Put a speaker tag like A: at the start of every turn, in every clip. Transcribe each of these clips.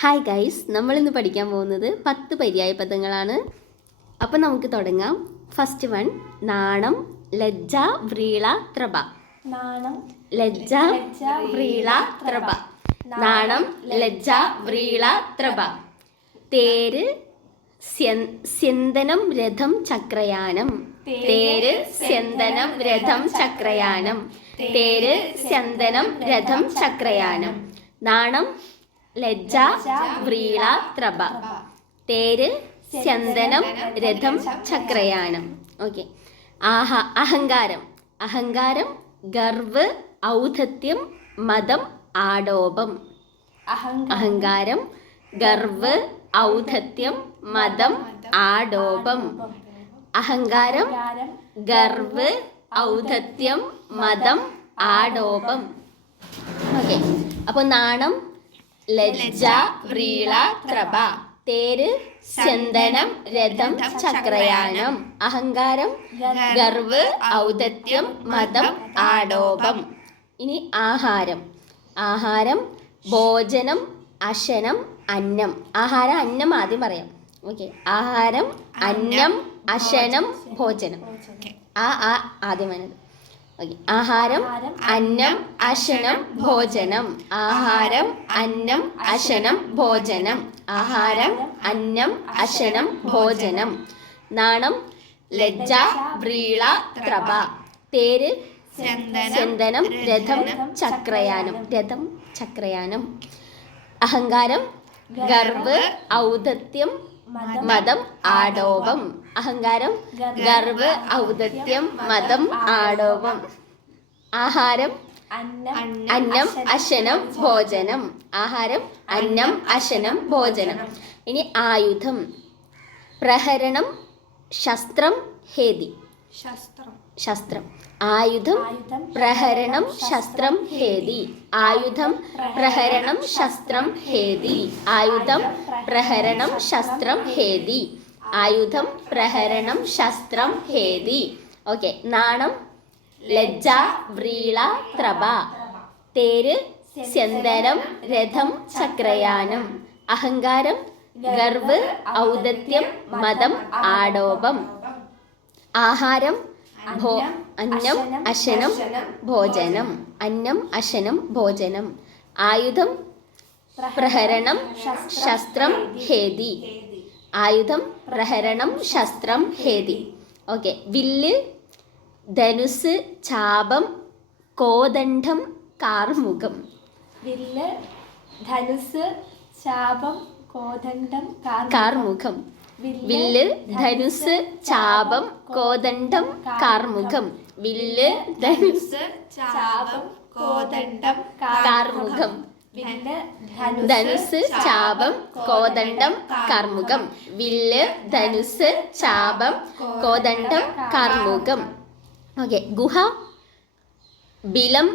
A: Hi guys നമ്മളിന്ന് പഠിക്കാൻ പോകുന്നത് പത്ത് പര്യായ പദങ്ങളാണ്. അപ്പം നമുക്ക് തുടങ്ങാം. ഫസ്റ്റ് വൺ നാണം ലജ്ജ വ്രീള ത്രഭ
B: നാണം
A: ലജ്ജ വ്രീള ത്രബ നാണം ലജ്ജ വ്രീള ത്രബ തേര് സ്യന്തനം രഥം ചക്രയാനം. തേര് സ്യന്തനം രഥം ചക്രയാനം. തേര് സ്യന്തനം രഥം ചക്രയാനം. നാണം ലജ്ജ വ്രീള ത്രഭ. തേര് ചന്ദനം രഥം ചക്രയാനം. ഓക്കെ. ആഹ അഹങ്കാരം. അഹങ്കാരം ഗർവ് ഔദ്ധത്യം മതം ആഡോപം അഹങ്കാരം ഗർവ് ഔദ്ധത്യം മതം ആഡോപം അഹങ്കാരം ഗർവ് ഔദ്ധത്യം മതം ആഡോപം ഓക്കെ. അപ്പോൾ നാണം ലജ്ജ വ്രീള ത്രപ തേര് ചന്ദനം രഥം ചക്രയാനം. അഹങ്കാരം ഗർവ് ഔദത്യം മതം ആഡോപം ഇനി ആഹാരം. ആഹാരം ഭോജനം അശനം അന്നം. ആഹാരം അന്നം ആദ്യം പറയാം. ഓക്കെ. ആഹാരം അന്നം അശനം ഭോജനം. ആ ആ ആദ്യം വേണത് ആഹാരം അന്നം അശനം ഭോജനം. ആഹാരം അന്നം അശനം ഭോജനം. ആഹാരം അന്നം അശനം ഭോജനം. നാണം ലജ്ജ വ്രീള ത്രപ. തേര് ചന്ദനം രഥം ചക്രയാനം. രഥം ചക്രയാനം. അഹങ്കാരം ഗർവ് ഔദത്യം മതം ആഡോപം അഹങ്കാരം ഗർവ് ഔദത്യം മതം ആഡോപം ആഹാരം അന്നം അശനം ഭോജനം. ആഹാരം അന്നം അശനം ഭോജനം. ഇനി ആയുധം. പ്രഹരണം ശസ്ത്രം ഹേതി.
B: ശസ്ത്രം.
A: ശസ്ത്രം. ആയുധം പ്രഹരണം ശസ്ത്രം ഹേതി. ആയുധം പ്രഹരണം ശസ്ത്രം ഹേതി. ആയുധം പ്രഹരണം ശസ്ത്രം ഹേതി. ആയുധം പ്രഹരണം ശസ്ത്രം ഹേതി. ഓക്കെ നാണം ലജ്ജ വ്രീള ത്രഭ തേര് സ്യന്തരം രഥം ചക്രയാനം. അഹങ്കാരം ഗർവ് ഔദത്യം മതം ആഡോപം ആഹാരം അന്നം അശനം ഭോജനം. അന്നം അശനം ഭോജനം. ആയുധം പ്രഹരണം ശസ്ത്രം ഹേതി. ആയുധം പ്രഹരണം ശസ്ത്രം ഹേതി. ഓക്കെ. വില്ല് ധനുസ് ചാപം കോദണ്ഡം കാർമുഖം
B: വില്ല് ധനുസ് ചാപം കോദണ്ഡം
A: കാർമുഖം വില്ല് ധനുസ് ചാപം കോദണ്ഡം കാർമുഖം. വില്ല് ധനുസ്
B: ചാപം കോദണ്ഡം
A: കാർമുഖം. ധനുസ് ചാപം കോദണ്ഡം കാർമുഖം. വില്ല് ധനുസ് ചാപം കോദണ്ഡം കാർമുഖം. ഓക്കെ ഗുഹ ബിലം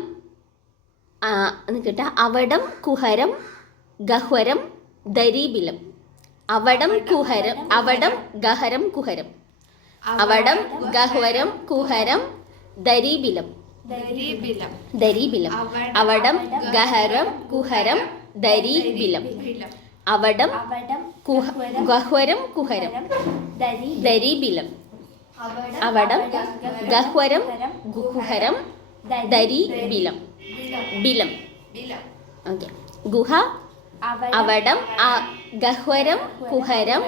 A: എന്ന് കേട്ട അവടം കുഹരം ഗഹ്വരം ദരീബിലം. അവടം കുഹരം അവടം ഗഹരം കുഹരം. അവടം ഗഹ്വരം കുഹരം ദരീബിലം.
B: ദരീബിലം.
A: അവടം ഗഹരം കുഹരം ദരീബിലം. അവടം ഗഹ്വരം കുഹരം.
B: ദരി
A: ദരീബിലം. അവടം ഗഹ്വരം കുഹരം ദരീബിലം. ബിലം. ഓക്കെ. ഗുഹ അവടം ഗഹ്വരം കുഹരം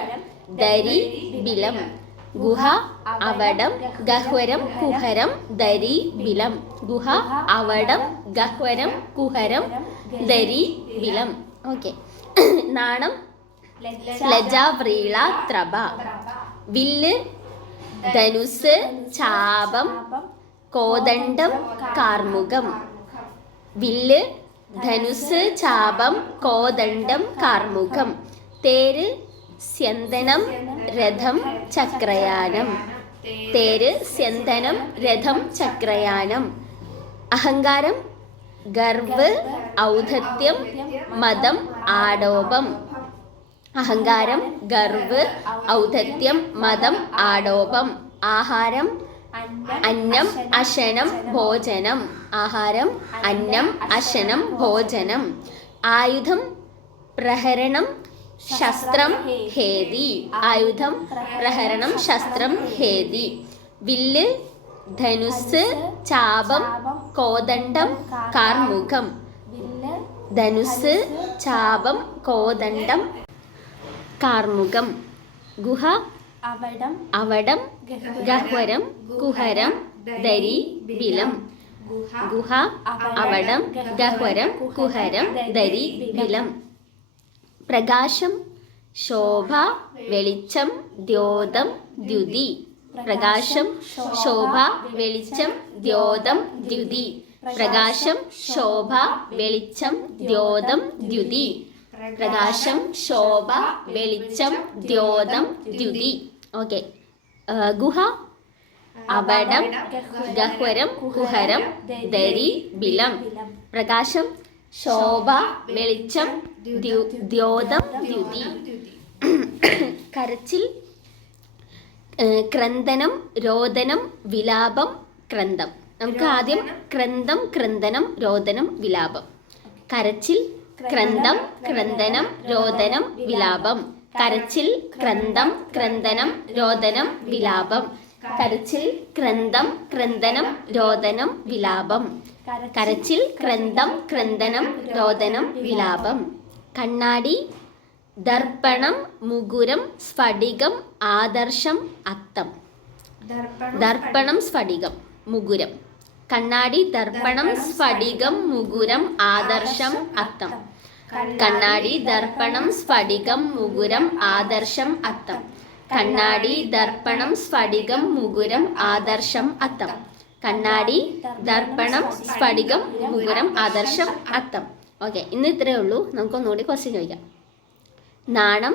A: ദരി ബിലം. ഗുഹ അവടം ഗഹ്വരം കുഹരം ദരി ബിലം. ഗുഹ അവടം ഗഹ്വരം കുഹരം ദരി ബിലം. ഓക്കെ. നാണം ലജാവ്രീള ത്രഭ. വില്ല് ധനുസ് ചാപം കോദണ്ഡം കാർമുഖം വില്ല് ധനുസ് ചാപം കോദണ്ഡം കാർമുഖം തേര് സ്യന്തനം രഥം ചക്രയാനം. തേര് സ്യന്തനം രഥം ചക്രയാനം. അഹങ്കാരം ഗർവ് ഔദ്ധത്യം മതം ആഡോപം അഹങ്കാരം ഗർവ് ഔദ്ധത്യം മതം ആഡോപം ആഹാരം അന്നം അശനം ഭോജനം. ആഹാരം അന്നം അശനം ഭോജനം. ആയുധം പ്രഹരണം ശസ്ത്രം ഹേതി. ആയുധം പ്രഹരണം ശസ്ത്രം ഹേതി. വില്ല് ധനുസ് ചാപം കോദണ്ഡം കാർമുഖം. ധനുസ് ചാപം കോദണ്ഡം കാർമുഖം. ഗുഹ
B: അവടം
A: അവടം ഗഹ്വരം കുഹരം ദരി ബിലം
B: ഗുഹ
A: അവടം ഗഹ്വരം കുഹരം ദരി ബിലം പ്രകാശം ശോഭ വെളിച്ചം ദ്യോതം ദ്യുതി. പ്രകാശം ശോഭ വെളിച്ചം ദ്യോതം ദ്യുതി. പ്രകാശം ശോഭ വെളിച്ചം ദ്യോതം ദ്യുതി. പ്രകാശം ശോഭ വെളിച്ചം ദ്യോതം ദ്യുതി. ഓക്കെ. ഗുഹ. അപടം ഗഹ്വരം കുഹരം ദരി ബിലം. പ്രകാശം ശോഭ വെളിച്ചം ദ്യു- ദ്യോതം ദ്യുതി. കരച്ചിൽ ക്രന്ദനം രോദനം വിലാപം ക്രന്ദം. നമുക്ക് ആദ്യം ക്രന്ദം ക്രന്ദനം രോദനം വിലാപം. കരച്ചിൽ ക്രന്ദം ക്രന്ദനം രോദനം വിലാപം. കരച്ചിൽ ക്രന്ദം ക്രന്ദനം രോദനം വിലാപം. കരച്ചിൽ ക്രന്ദം ക്രന്ദനം രോദനം വിലാപം. കരച്ചിൽ ക്രന്ദം ക്രന്ദനം രോദനം വിലാപം. കണ്ണാടി ദർപ്പണം മുകുരം സ്ഫടികം ആദർശം അത്തം. ദർപ്പണം സ്ഫടികം മുകുരം. കണ്ണാടി ദർപ്പണം സ്ഫടികം മുകുരം ആദർശം അത്തം. കണ്ണാടി ദർപ്പണം സ്ഫടികം മുകുരം ആദർശം അത്തം. കണ്ണാടി ദർപ്പണം സ്ഫടികം മുകുരം ആദർശം അത്തം. കണ്ണാടി ദർപ്പണം സ്ഫടികം മുകുരം ആദർശം അത്തം. ഓക്കെ ഇന്ന് ഇത്രയേ ഉള്ളൂ. നമുക്കൊന്നുകൂടി ക്വസ്റ്റ്യൻ ചോദിക്കാം. നാണം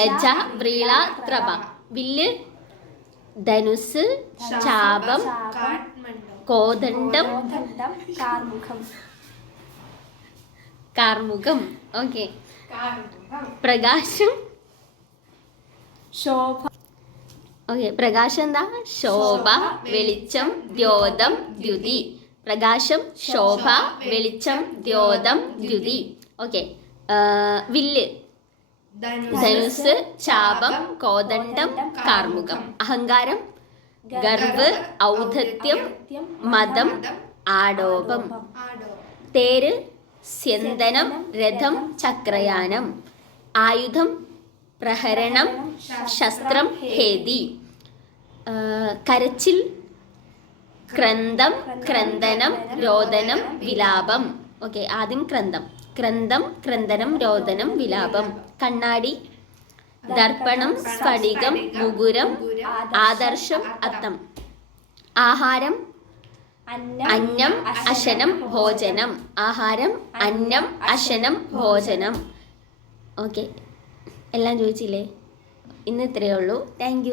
A: ലജ്ജ വ്രീള ത്രപ വില്ല് ധനുസ് ചാപം കോദണ്ഡം
B: കാർമുഖം
A: കാർമുഖം ഓക്കെ പ്രകാശം
B: ശോഭ.
A: ഓക്കെ പ്രകാശം എന്താ? ശോഭ വെളിച്ചം ദ്യോതം ദ്യുതി. പ്രകാശം ശോഭ വെളിച്ചം ദ്യോതം ദ്യുതി ഓക്കെ വില്ല്. ധനുസ് ചാപം കോദണ്ഡം കാർമുകം. അഹങ്കാരം ഗർവ് ഔദ്ധത്യം മതം ആടോപം. തേര് സ്യന്തനം രഥം ചക്രയാനം. ആയുധം പ്രഹരണം ശസ്ത്രം ഹേതി. കരച്ചിൽ ക്രന്ദം ക്രന്ദനം രോദനം വിലാപം. ഓക്കെ ആദ്യം ക്രന്ദം ക്രന്ദം ക്രന്ദനം രോദനം വിലാപം. കണ്ണാടി ദർപ്പണം സ്ഫടികം മുകുരം ആദർശം അത്തം. ആഹാരം
B: അന്നം
A: അശനം ഭോജനം. ആഹാരം അന്നം അശനം ഭോജനം. ഓക്കെ എല്ലാം ചോദിച്ചില്ലേ? ഇന്ന് ഇത്രയേ ഉള്ളൂ. താങ്ക്